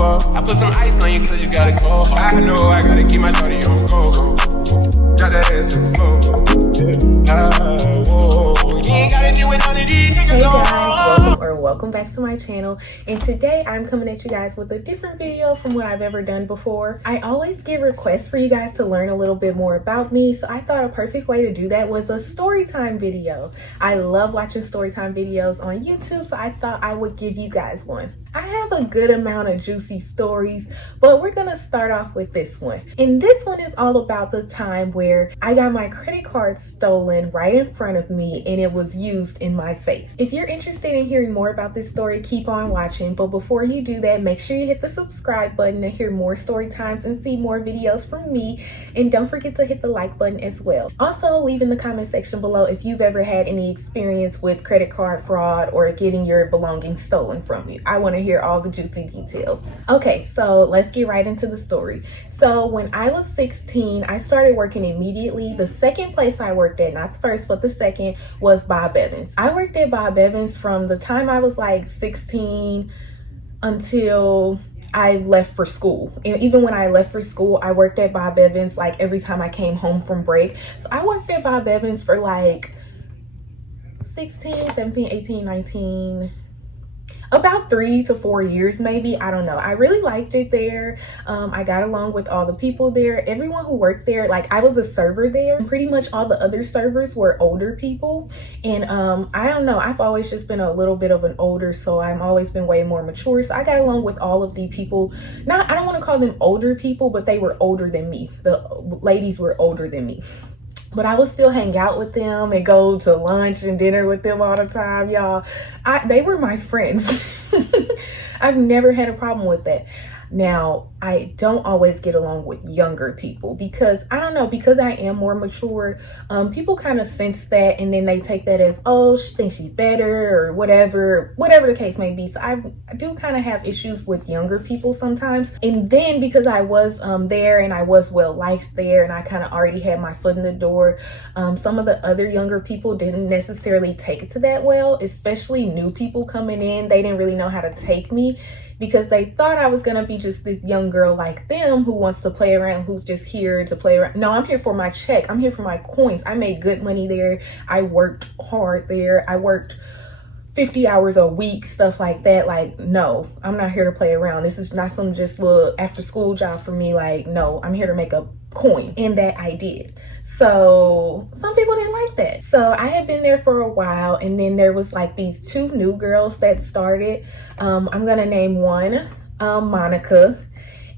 over. I put some ice on you cause you gotta go home. I know I gotta keep my shorty on go. Got that ass to the floor. Whoa. You ain't gotta deal with none of these niggas. Hey guys, welcome back to my channel, and today I'm coming at you guys with a different video from what I've ever done before. I always get requests for you guys to learn a little bit more about me, so I thought a perfect way to do that was a story time video. I love watching story time videos on YouTube, so I thought I would give you guys one. I have a good amount of juicy stories, but we're gonna start off with this one. And this one is all about the time where I got my credit card stolen right in front of me and it was used in my face. If you're interested in hearing more about this story, keep on watching. But before you do that, make sure you hit the subscribe button to hear more story times and see more videos from me. And don't forget to hit the like button as well. Also, leave in the comment section below if you've ever had any experience with credit card fraud or getting your belongings stolen from you. I want to hear all the juicy details. Okay, so let's get right into the story. So when I was 16, I started working immediately. The second place I worked at, not the first, but the second, was Bob Evans. I worked at Bob Evans from the time I was like 16 until I left for school. And even when I left for school, I worked at Bob Evans like every time I came home from break. So I worked at Bob Evans for like 16, 17, 18, 19, about 3 to 4 years maybe. I don't know. I really liked it there. I got along with all the people there. Everyone who worked there, like I was a server there. Pretty much all the other servers were older people. And I don't know, I've always just been a little bit of an older, so I've always been way more mature. So I got along with all of the people. I don't want to call them older people, but they were older than me. The ladies were older than me. But I would still hang out with them and go to lunch and dinner with them all the time, y'all. They were my friends. I've never had a problem with that. Now, I don't always get along with younger people because, I don't know, because I am more mature, people kind of sense that and then they take that as, oh, she thinks she's better or whatever the case may be. So I do kind of have issues with younger people sometimes. And then because I was there and I was well liked there and I kind of already had my foot in the door, some of the other younger people didn't necessarily take it to that well, especially new people coming in. They didn't really know how to take me, because they thought I was gonna be just this young girl like them who wants to play around, who's just here to play around. No, I'm here for my check. I'm here for my coins. I made good money there. I worked hard there. I worked 50 hours a week, stuff like that. Like, no, I'm not here to play around. This is not some just little after school job for me. Like, no, I'm here to make a coin. And that I did. So some people didn't like that. So I had been there for a while, and then there was like these two new girls that started. I'm gonna name one Monica,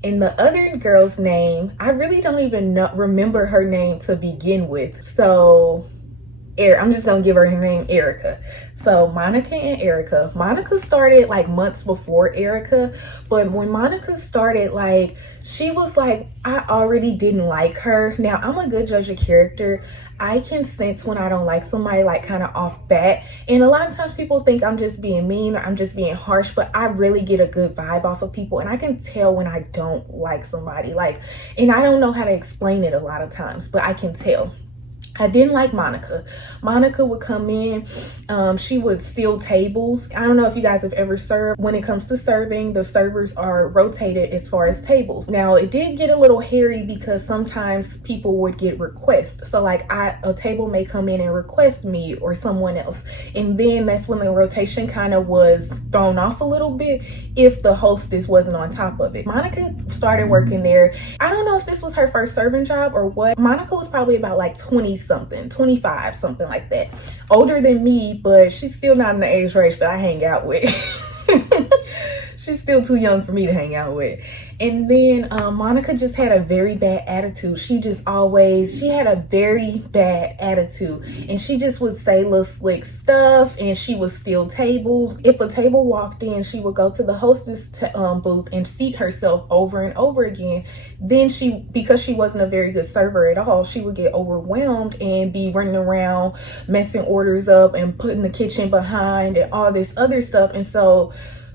and the other girl's name, I really don't even remember her name to begin with. So I'm just gonna give her name Erica. So Monica and Erica. Monica started like months before Erica, but when Monica started, like, she was like, I already didn't like her. Now, I'm a good judge of character. I can sense when I don't like somebody, like kind of off bat. And a lot of times people think I'm just being mean or I'm just being harsh, but I really get a good vibe off of people. And I can tell when I don't like somebody, like, and I don't know how to explain it a lot of times, but I can tell. I didn't like Monica. Monica would come in, she would steal tables. I don't know if you guys have ever served. When it comes to serving, the servers are rotated as far as tables. Now, it did get a little hairy because sometimes people would get requests. So like a table may come in and request me or someone else. And then that's when the rotation kind of was thrown off a little bit if the hostess wasn't on top of it. Monica started working there. I don't know if this was her first serving job or what. Monica was probably about like 20 something, 25, something like that. Older than me, but she's still not in the age range that I hang out with. She's still too young for me to hang out with. And then Monica just had a very bad attitude. She had a very bad attitude. And she just would say little slick stuff, and she would steal tables. If a table walked in, she would go to the hostess booth and seat herself over and over again. Then because she wasn't a very good server at all, she would get overwhelmed and be running around, messing orders up and putting the kitchen behind and all this other stuff. And so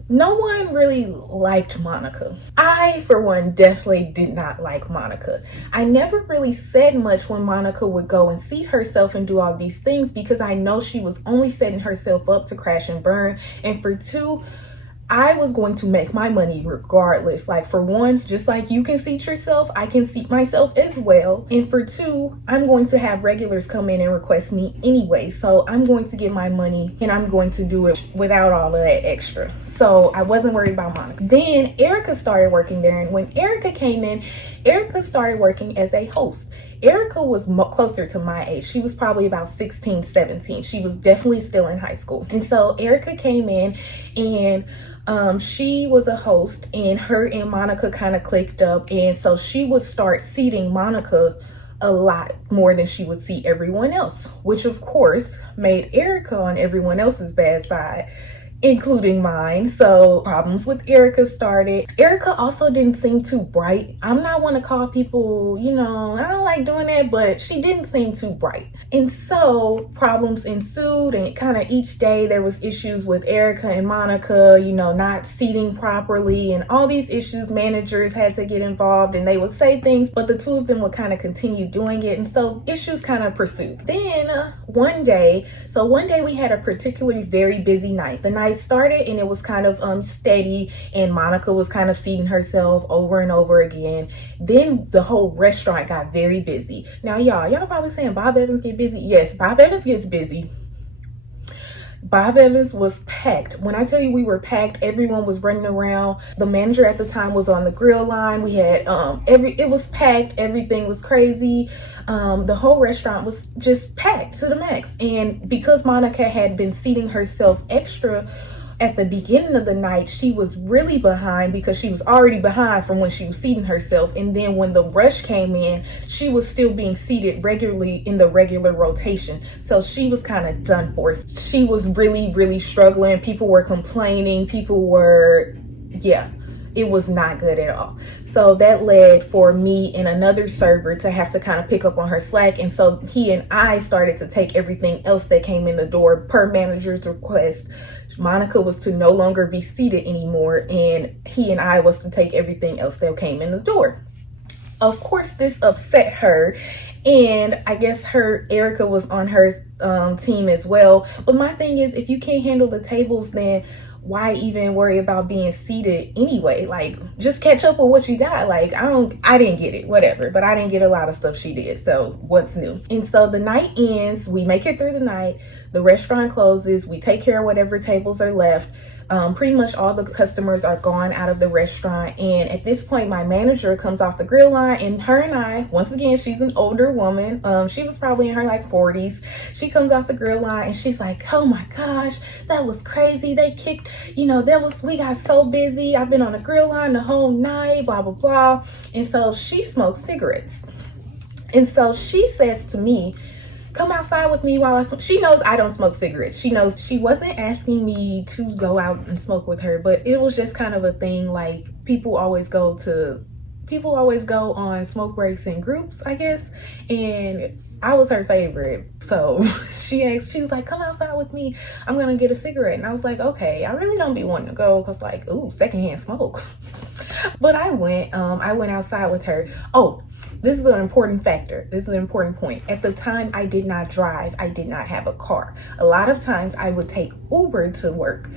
no one really liked Monica. I, for one, definitely did not like Monica. I never really said much when Monica would go and seat herself and do all these things because I know she was only setting herself up to crash and burn. And for two, I was going to make my money regardless. Like, for one, just like you can seat yourself, I can seat myself as well. And for two, I'm going to have regulars come in and request me anyway. So I'm going to get my money and I'm going to do it without all of that extra. So I wasn't worried about Monica. Then Erica started working there. And when Erica came in, Erica started working as a host. Erica was closer to my age. She was probably about 16, 17. She was definitely still in high school. And so Erica came in and she was a host, and her and Monica kind of clicked up, and so she would start seating Monica a lot more than she would seat everyone else, which of course made Erica on everyone else's bad side, including mine. So problems with Erica started. Erica also didn't seem too bright. I'm not one to call people, you know, I don't like doing that, but she didn't seem too bright. And so problems ensued, and kind of each day there was issues with Erica and Monica, you know, not seating properly, and all these issues. Managers had to get involved, and they would say things, but the two of them would kind of continue doing it, and so issues kind of pursued. Then one day we had a particularly very busy night. The night started and it was kind of steady, and Monica was kind of seating herself over and over again. Then the whole restaurant got very busy. Now y'all probably saying Bob Evans get busy. Yes, Bob Evans gets busy. Bob Evans was packed. When I tell you we were packed, everyone was running around. The manager at the time was on the grill line. We had it was packed. Everything was crazy. The whole restaurant was just packed to the max. And because Monica had been seating herself extra at the beginning of the night, she was really behind because she was already behind from when she was seating herself. And then when the rush came in, she was still being seated regularly in the regular rotation. So she was kind of done for. She was really, really struggling. People were complaining. It was not good at all. So that led for me and another server to have to kind of pick up on her slack. And so he and I started to take everything else that came in the door per manager's request. Monica was to no longer be seated anymore, and he and I was to take everything else that came in the door. Of course, this upset her, and I guess Erica was on her team as well. But my thing is, if you can't handle the tables, then why even worry about being seated anyway? Like, just catch up with what you got. Like, I didn't get it, whatever, but I didn't get a lot of stuff she did. So what's new? And so the night ends, we make it through the night, the restaurant closes, we take care of whatever tables are left. Pretty much all the customers are gone out of the restaurant, and at this point my manager comes off the grill line, and her and I, once again, she's an older woman, she was probably in her like 40s. She comes off the grill line and she's like, oh my gosh, that was crazy. They kicked, we got so busy. I've been on the grill line the whole night, blah blah blah. And so she smokes cigarettes, and so she says to me, come outside with me while I smoke. She knows I don't smoke cigarettes. She knows. She wasn't asking me to go out and smoke with her, but it was just kind of a thing. Like, people always go on smoke breaks in groups, I guess, and I was her favorite. So she was like, come outside with me, I'm gonna get a cigarette. And I was like, okay. I really don't be wanting to go because, like, ooh, secondhand smoke. But I went outside with her. Oh, this is an important factor. This is an important point. At the time, I did not drive. I did not have a car. A lot of times I would take Uber to work,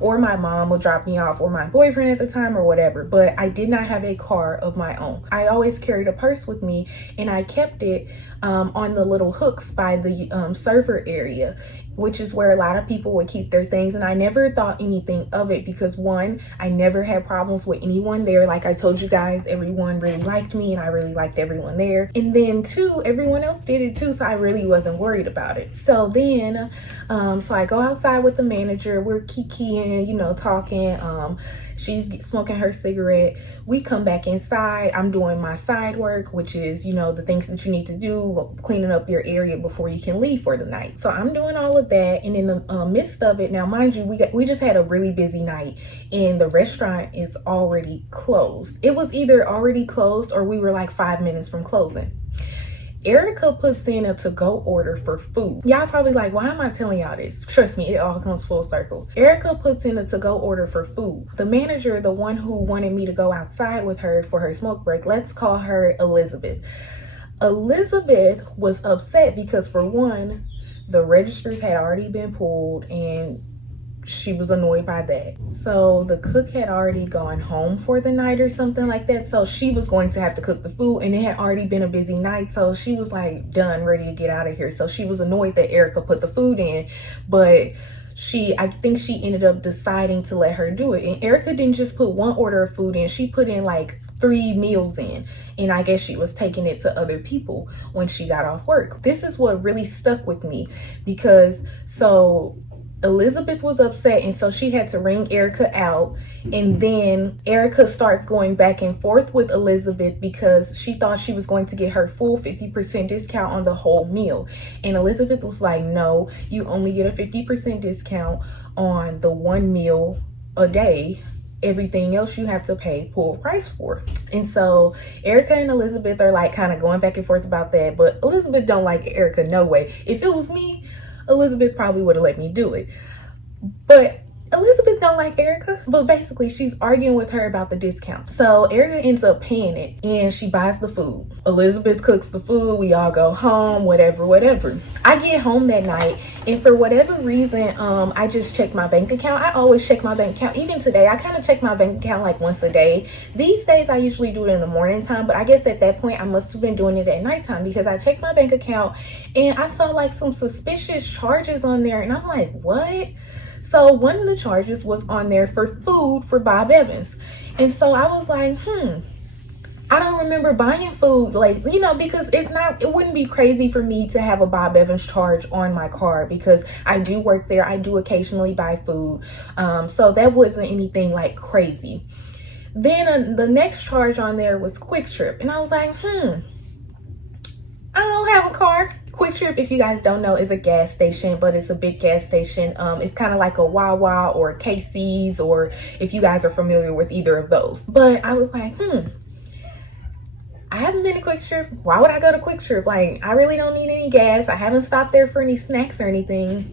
or my mom would drop me off, or my boyfriend at the time, or whatever. But I did not have a car of my own. I always carried a purse with me, and I kept it on the little hooks by the server area, which is where a lot of people would keep their things. And I never thought anything of it because, one, I never had problems with anyone there. Like I told you guys, everyone really liked me and I really liked everyone there. And then two, everyone else did it too, so I really wasn't worried about it. So then, so I go outside with the manager. We're kikiing, talking. She's smoking her cigarette. We come back inside. I'm doing my side work, which is, the things that you need to do, cleaning up your area before you can leave for the night. So I'm doing all of that. And in the midst of it, now mind you, we just had a really busy night and the restaurant is already closed. It was either already closed or we were like 5 minutes from closing. Erica puts in a to-go order for food. Y'all probably like, why am I telling y'all this? Trust me, it all comes full circle. Erica puts in a to-go order for food. The manager, the one who wanted me to go outside with her for her smoke break, let's call her Elizabeth. Elizabeth was upset because, for one, the registers had already been pulled and she was annoyed by that. So the cook had already gone home for the night or something like that. So she was going to have to cook the food, and it had already been a busy night. So she was like done, ready to get out of here. So she was annoyed that Erica put the food in, but I think she ended up deciding to let her do it. And Erica didn't just put one order of food in, she put in like 3 meals in. And I guess she was taking it to other people when she got off work. This is what really stuck with me, because so Elizabeth was upset, and so she had to ring Erica out. And then Erica starts going back and forth with Elizabeth because she thought she was going to get her full 50% discount on the whole meal. And Elizabeth was like, no, you only get a 50% discount on the one meal a day. Everything else you have to pay full price for. And so Erica and Elizabeth are like kind of going back and forth about that, but Elizabeth don't like Erica no way. If it was me, Elizabeth probably would have let me do it. But Elizabeth don't like Erica, but basically she's arguing with her about the discount. So Erica ends up paying it, and she buys the food. Elizabeth cooks the food, we all go home, whatever. I get home that night, and for whatever reason, I just checked my bank account. I always check my bank account. Even today, I kind of check my bank account like once a day. These days, I usually do it in the morning time, but I guess at that point, I must have been doing it at nighttime, because I checked my bank account, and I saw like some suspicious charges on there, and I'm like, what? So one of the charges was on there for food for Bob Evans. And so I was like, I don't remember buying food, like, you know, because it wouldn't be crazy for me to have a Bob Evans charge on my card, because I do work there. I do occasionally buy food. So that wasn't anything like crazy. Then the next charge on there was Quick Trip. And I was like, I don't have a car. Quick Trip, if you guys don't know, is a gas station, but it's a big gas station. It's kind of like a Wawa or KC's, or if you guys are familiar with either of those. But I was like, I haven't been to Quick Trip. Why would I go to Quick Trip? Like, I really don't need any gas. I haven't stopped there for any snacks or anything.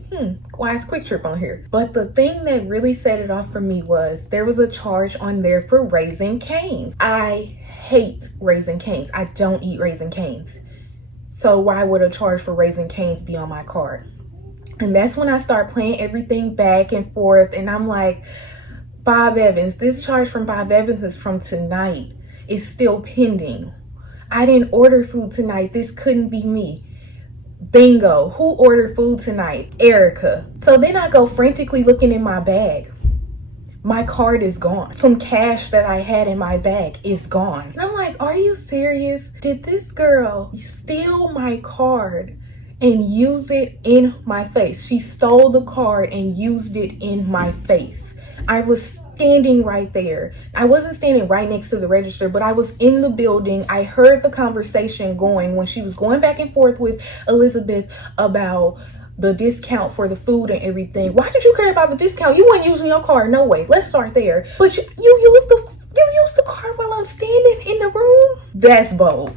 Why is Quick Trip on here? But the thing that really set it off for me was there was a charge on there for Raising Cane's. I hate Raising Cane's. I don't eat Raising Cane's. So why would a charge for Raising Cane's be on my card? And that's when I start playing everything back and forth. And I'm like, Bob Evans, this charge from Bob Evans is from tonight. It's still pending. I didn't order food tonight. This couldn't be me. Bingo. Who ordered food tonight? Erica. So then I go frantically looking in my bag. My card is gone. Some cash that I had in my bag is gone. And I'm like, are you serious? Did this girl steal my card and use it in my face? She stole the card and used it in my face. I was standing right there. I wasn't standing right next to the register, but I was in the building. I heard the conversation going when she was going back and forth with Elizabeth about the discount for the food and everything. Why did you care about the discount? You weren't using your card. No way. Let's start there. But you used the card while I'm standing in the room? That's bold.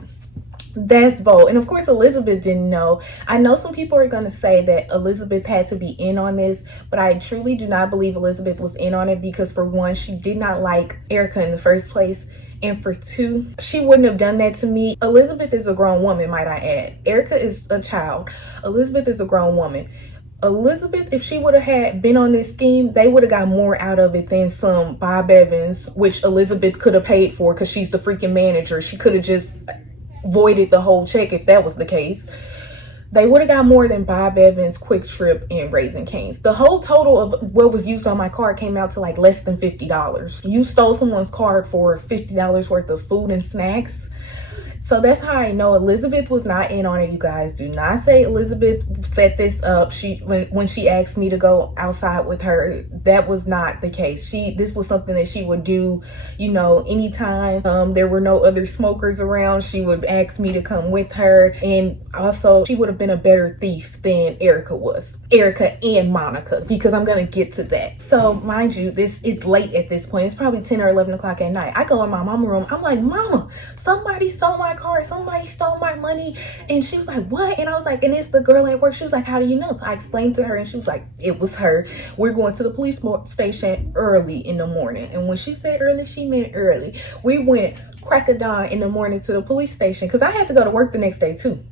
That's bold. And of course, Elizabeth didn't know. I know some people are going to say that Elizabeth had to be in on this, but I truly do not believe Elizabeth was in on it, because for one, she did not like Erica in the first place. And for two, she wouldn't have done that to me. Elizabeth is a grown woman, might I add. Erica is a child. Elizabeth is a grown woman. Elizabeth, if she would have been on this scheme, they would have got more out of it than some Bob Evans, which Elizabeth could have paid for because she's the freaking manager. She could have just voided the whole check if that was the case. They would have got more than Bob Evans, Quick Trip, and Raising Cane's. The whole total of what was used on my card came out to like less than $50. You stole someone's card for $50 worth of food and snacks. So that's how I know Elizabeth was not in on it, you guys. Do not say Elizabeth set this up. When she asked me to go outside with her, that was not the case. This was something that she would do, you know, anytime there were no other smokers around. She would ask me to come with her. And also, she would have been a better thief than Erica was. Erica and Monica, because I'm going to get to that. So mind you, this is late at this point. It's probably 10 or 11 o'clock at night. I go in my mama's room. I'm like, Mama, somebody stole my card, somebody stole my money. And she was like, what? And I was like, and it's the girl at work. She was like, how do you know? So I explained to her, and she was like, it was her. We're going to the police station early in the morning. And when she said early, she meant early. We went crack of dawn in the morning to the police station, because I had to go to work the next day too.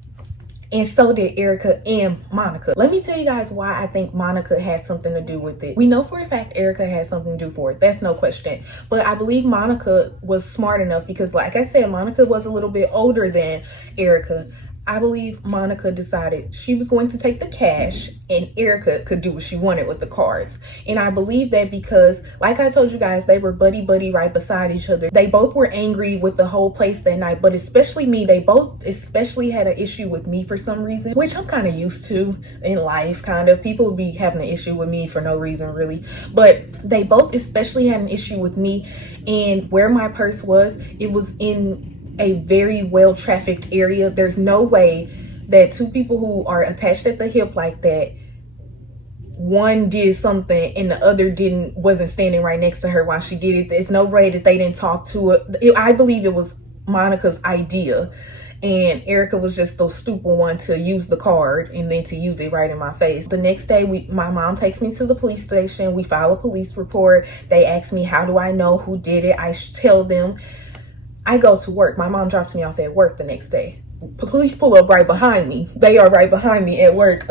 and so did Erica and Monica. Let me tell you guys why I think Monica had something to do with it. We know for a fact Erica had something to do for it. That's no question. But I believe Monica was smart enough because, like I said, Monica was a little bit older than Erica. I believe Monica decided she was going to take the cash and Erica could do what she wanted with the cards. And I believe that because, like I told you guys, they were buddy right beside each other. They both were angry with the whole place that night, but especially me. They both especially had an issue with me for some reason, which I'm kind of used to in life, kind of. People be having an issue with me for no reason, really. But they both especially had an issue with me. And where my purse was, it was in a very well trafficked area. There's no way that two people who are attached at the hip like that, one did something and the other wasn't standing right next to her while she did it. There's no way that they didn't talk to her. I believe it was Monica's idea, and Erica was just the stupid one to use the card and then to use it right in my face. The next day, my mom takes me to the police station. We file a police report. They ask me, how do I know who did it? I tell them. I go to work. My mom drops me off at work the next day. Police pull up right behind me. They are right behind me at work.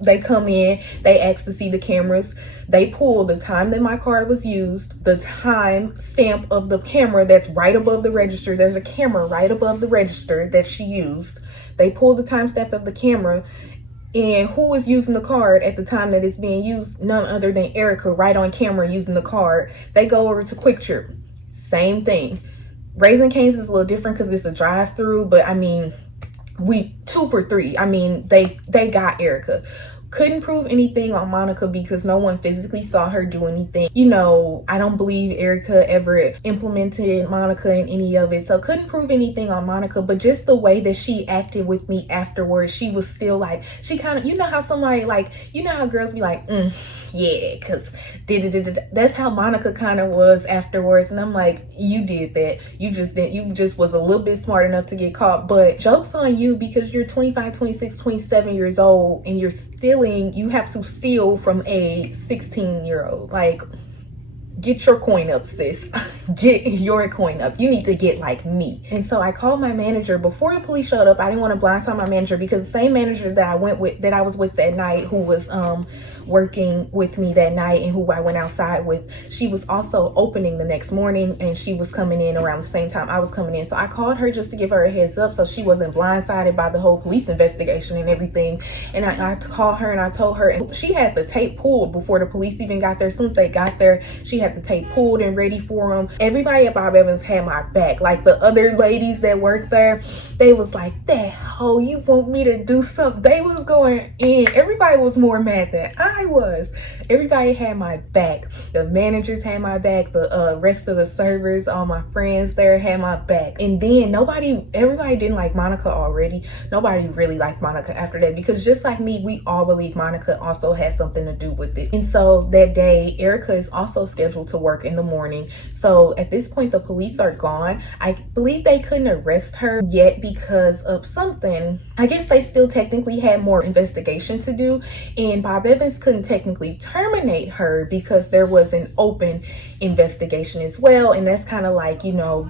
They come in. They ask to see the cameras. They pull the time that my card was used, the time stamp of the camera that's right above the register. There's a camera right above the register that she used. They pull the time stamp of the camera. And who is using the card at the time that it's being used? None other than Erica, right on camera using the card. They go over to Quick Trip. Same thing. Raising Cane's is a little different because it's a drive-through, but I mean, we 2 for 3. I mean, they got Erica. Couldn't prove anything on Monica because no one physically saw her do anything. You know, I don't believe Erica ever implemented Monica in any of it. So couldn't prove anything on Monica, but just the way that she acted with me afterwards, she was still like, she kind of, you know how somebody like, you know how girls be like, yeah, because that's how Monica kind of was afterwards. And I'm like, you did that. You just was a little bit smart enough to get caught. But joke's on you because you're 25, 26, 27 years old and you're stealing. You have to steal from a 16-year-old. Like, get your coin up, sis. Get your coin up. You need to get like me. And so I called my manager before the police showed up. I didn't want to blindside my manager because the same manager that I was with that night, who was working with me that night and who I went outside with, she was also opening the next morning and she was coming in around the same time I was coming in. So I called her just to give her a heads up so she wasn't blindsided by the whole police investigation and everything. And I called her and I told her, and she had the tape pulled before the police even got there. As soon as they got there, she had the tape pulled and ready for them. Everybody at Bob Evans had my back. Like the other ladies that worked there, they was like, that hoe, you want me to do something? They was going in. Everybody was more mad than I was. Everybody had my back. The managers had my back. The rest of the servers, all my friends there had my back. And then everybody didn't like Monica already. Nobody really liked Monica after that because just like me, we all believe Monica also had something to do with it. And so that day, Erica is also scheduled to work in the morning. So at this point, the police are gone. I believe they couldn't arrest her yet because of something. I guess they still technically had more investigation to do, and Bob Evans couldn't technically terminate her because there was an open investigation as well. And that's kind of like, you know,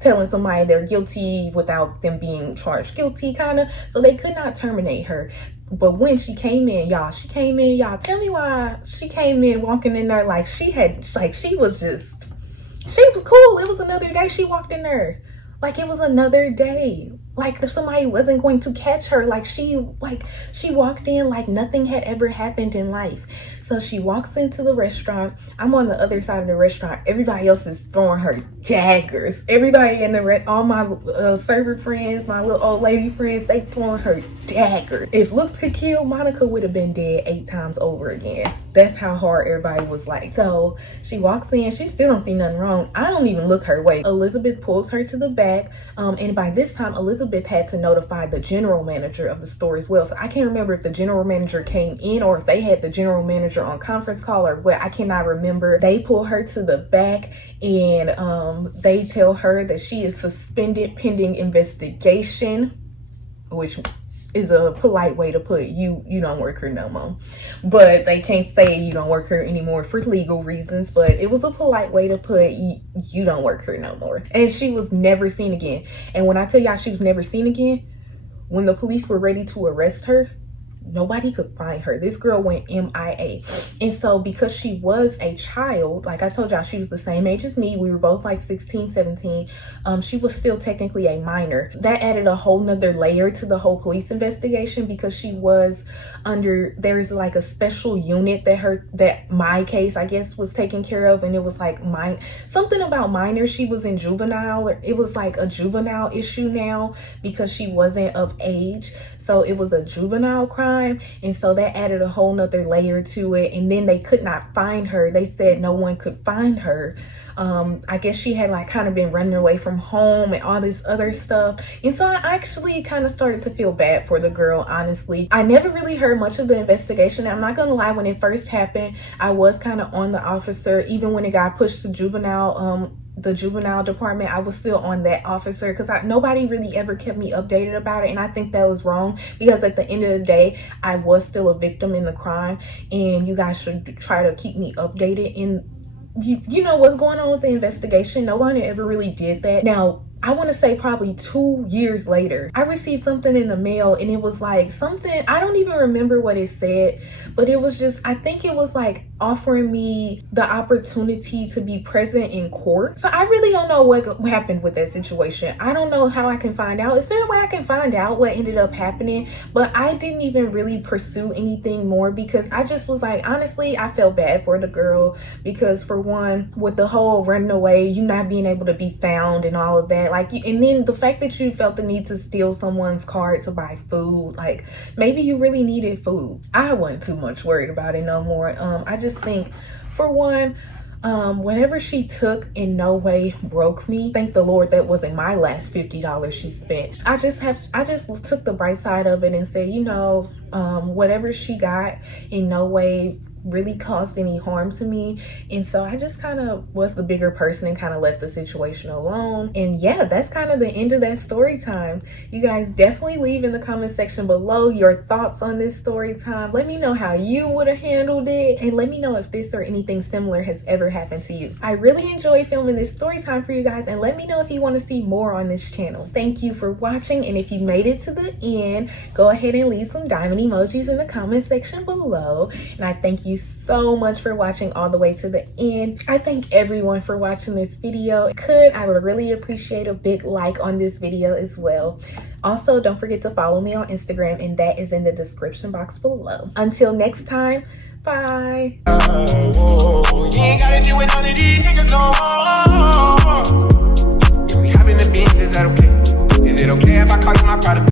telling somebody they're guilty without them being charged guilty, kind of. So they could not terminate her. But when she came in, y'all, tell me why she came in walking in there like she was cool. It was another day she walked in there. Like it was another day. Like if somebody wasn't going to catch her. Like she walked in like nothing had ever happened in life. So she walks into the restaurant. I'm on the other side of the restaurant. Everybody else is throwing her daggers. Everybody in all my server friends, my little old lady friends, they throwing her daggers. If looks could kill, Monica would have been dead 8 times over again. That's how hard everybody was like. So she walks in. She still don't see nothing wrong. I don't even look her way. Elizabeth pulls her to the back. And by this time, Elizabeth had to notify the general manager of the store as well. So I can't remember if the general manager came in or if they had the general manager on conference call or what. I cannot remember. They pull her to the back and they tell her that she is suspended pending investigation, which is a polite way to put you don't work here no more. But they can't say you don't work here anymore for legal reasons, but it was a polite way to put you don't work here no more. And she was never seen again. And when I tell y'all she was never seen again, when the police were ready to arrest her, nobody could find her. This girl went MIA. And so because she was a child, like I told y'all, she was the same age as me. We were both like 16, 17. She was still technically a minor. That added a whole nother layer to the whole police investigation, because she was under, there's like a special unit that my case, I guess, was taken care of. And it was like something about minors. She was in juvenile, or it was like a juvenile issue now because she wasn't of age. So it was a juvenile crime. And so that added a whole nother layer to it. And then they could not find her. They said no one could find her. I guess she had like kind of been running away from home and all this other stuff. And so I actually kind of started to feel bad for the girl, honestly. I never really heard much of the investigation. I'm not gonna lie, when it first happened, I was kind of on the officer. Even when it got pushed to juvenile, the juvenile department, I was still on that officer, because nobody really ever kept me updated about it. And I think that was wrong, because at the end of the day, I was still a victim in the crime, and you guys should try to keep me updated in you know what's going on with the investigation. Nobody ever really did that. Now, I want to say probably 2 years later, I received something in the mail, and it was like something, I don't even remember what it said, but it was just, I think it was like offering me the opportunity to be present in court. So I really don't know what happened with that situation. I don't know how I can find out. Is there a way I can find out what ended up happening? But I didn't even really pursue anything more, because I just was like, honestly, I felt bad for the girl, because for one, with the whole running away, you not being able to be found and all of that, like, and then the fact that you felt the need to steal someone's card to buy food, like maybe you really needed food. I wasn't too much worried about it no more. I just think, for one, whatever she took in no way broke me. Thank the Lord that wasn't my last $50 she spent. I just took the bright side of it and said, you know, whatever she got in no way really caused any harm to me. And so I just kind of was the bigger person and kind of left the situation alone. And yeah, that's kind of the end of that story time. You guys definitely leave in the comment section below your thoughts on this story time. Let me know how you would have handled it, and let me know if this or anything similar has ever happened to you. I really enjoyed filming this story time for you guys, and let me know if you want to see more on this channel. Thank you for watching, and if you made it to the end, go ahead and leave some diamond emojis in the comment section below. And I thank you so much for watching all the way to the end. I thank everyone for watching this video. I would really appreciate a big like on this video as well. Also, don't forget to follow me on Instagram, and that is in the description box below. Until next time, bye. You ain't gotta do it, none of these niggas no more. If we having the beans, is that okay? Is it okay if I call you my product?